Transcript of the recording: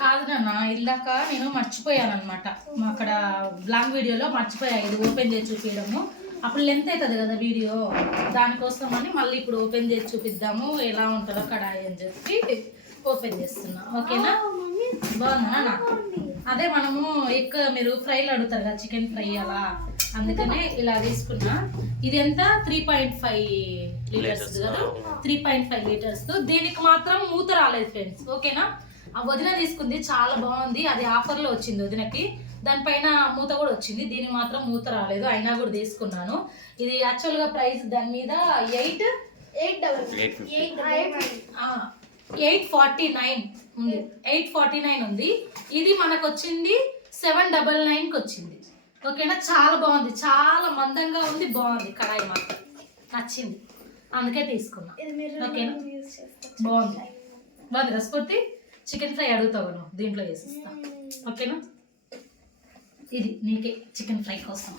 కాదు నాన్న, ఇల్లాక నేను మర్చిపోయాను అనమాట. అక్కడ బ్లాంక్ వీడియోలో మర్చిపోయా ఇది ఓపెన్ చేసి చూపించడము. అప్పుడు లెంత్ అవుతుంది కదా వీడియో, దానికోసం అని మళ్ళీ ఇప్పుడు ఓపెన్ చేసి చూపిద్దాము ఎలా ఉంటుందో కడాయి అని చెప్పి ఓపెన్ చేస్తున్నా. ఓకేనా? బాగుందా? అదే మనము ఎక్కువ మీరు ఫ్రైలు అడుగుతారు కదా, చికెన్ ఫ్రై అలా, అందుకనే ఇలా తీసుకున్నా. ఇది ఎంత 3.5 లీటర్స్ కదా, 3.5 లీటర్స్. దీనికి మాత్రం మూత రాలేదు ఫ్రెండ్స్. ఓకేనా? ఆ వదిన తీసుకుంది, చాలా బాగుంది. అది ఆఫర్లో వచ్చింది వదినకి, దానిపైన మూత కూడా వచ్చింది. దీనికి మాత్రం మూత రాలేదు, అయినా కూడా తీసుకున్నాను. ఇది యాక్చువల్గా ప్రైస్ దాని మీద 849 ఉంది, 849 ఉంది. ఇది మనకు వచ్చింది 799కి వచ్చింది. ఓకేనా? చాలా బాగుంది, చాలా మందంగా ఉంది, బాగుంది. కడాయి మాత్రం నచ్చింది, అందుకే తీసుకున్నా. ఓకేనా? బాగుంది, బాగుంది కదా స్ఫూర్తి? చికెన్ ఫ్రై అడుగుతావు నువ్వు, దీంట్లో వేసిస్తా. ఓకేనా? ఇది నీకే చికెన్ ఫ్రై కోసం.